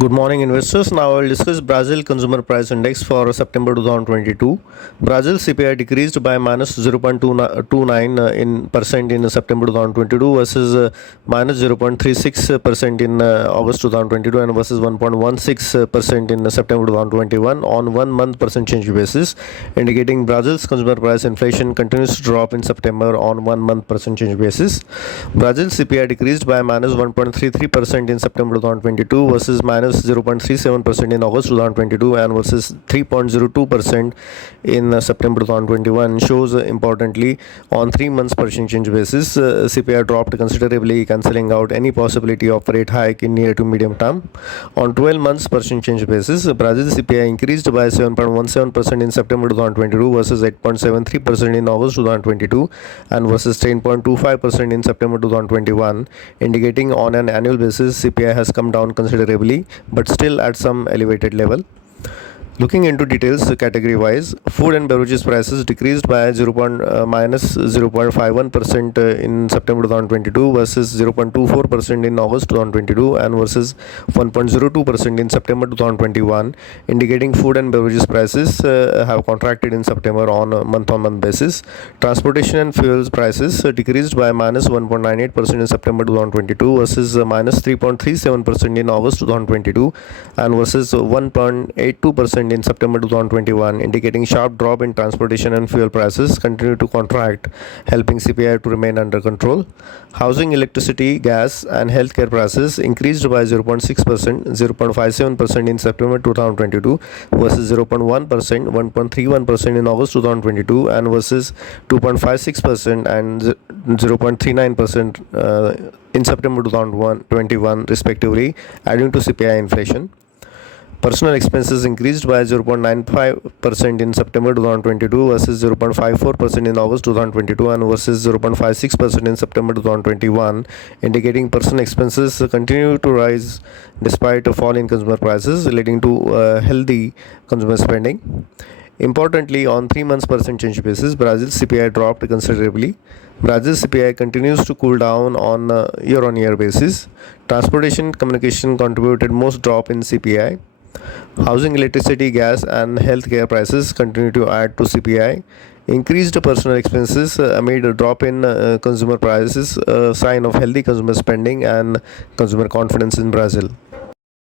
Good morning, investors. Now I will discuss Brazil Consumer Price Index for September 2022. Brazil CPI decreased by minus 0.29 in percent in September 2022 versus minus 0.36% in August 2022 and versus 1.16% in September 2021 on 1 month percent change basis, indicating Brazil's consumer price inflation continues to drop in September on 1 month percent change basis. Brazil CPI decreased by minus 1.33% in September 2022 versus minus 0.37% in August 2022 and versus 3.02% in September 2021. Shows importantly on 3 months percent change basis, CPI dropped considerably, cancelling out any possibility of rate hike in near to medium term. On 12 months percent change basis, Brazil CPI increased by 7.17% in September 2022 versus 8.73% in August 2022 and versus 10.25% in September 2021, indicating on an annual basis CPI has come down considerably but still at some elevated level. Looking into details category wise, food and beverages prices decreased by minus 0.51% in September 2022 versus 0.24% in August 2022 and versus 1.02% in September 2021, indicating food and beverages prices have contracted in September on a month-on-month basis. Transportation and fuels prices decreased by minus 1.98% in September 2022 versus minus 3.37% in August 2022 and versus 1.82% in September 2021, indicating sharp drop in transportation and fuel prices continue to contract, helping CPI to remain under control. Housing, electricity, gas and healthcare prices increased by 0.6%, 0.57% in September 2022 versus 0.1%, 1.31% in August 2022 and versus 2.56% and 0.39% in September 2021 respectively, adding to CPI inflation. Personal expenses increased by 0.95% in September 2022 versus 0.54% in August 2022 and versus 0.56% in September 2021, indicating personal expenses continue to rise despite a fall in consumer prices, leading to healthy consumer spending. Importantly, on 3 months percent change basis, Brazil's CPI dropped considerably. Brazil's CPI continues to cool down on a year-on-year basis. Transportation communication contributed most drop in CPI. Housing, electricity, gas and healthcare prices continue to add to CPI. Increased personal expenses amid a drop in consumer prices, a sign of healthy consumer spending and consumer confidence in Brazil.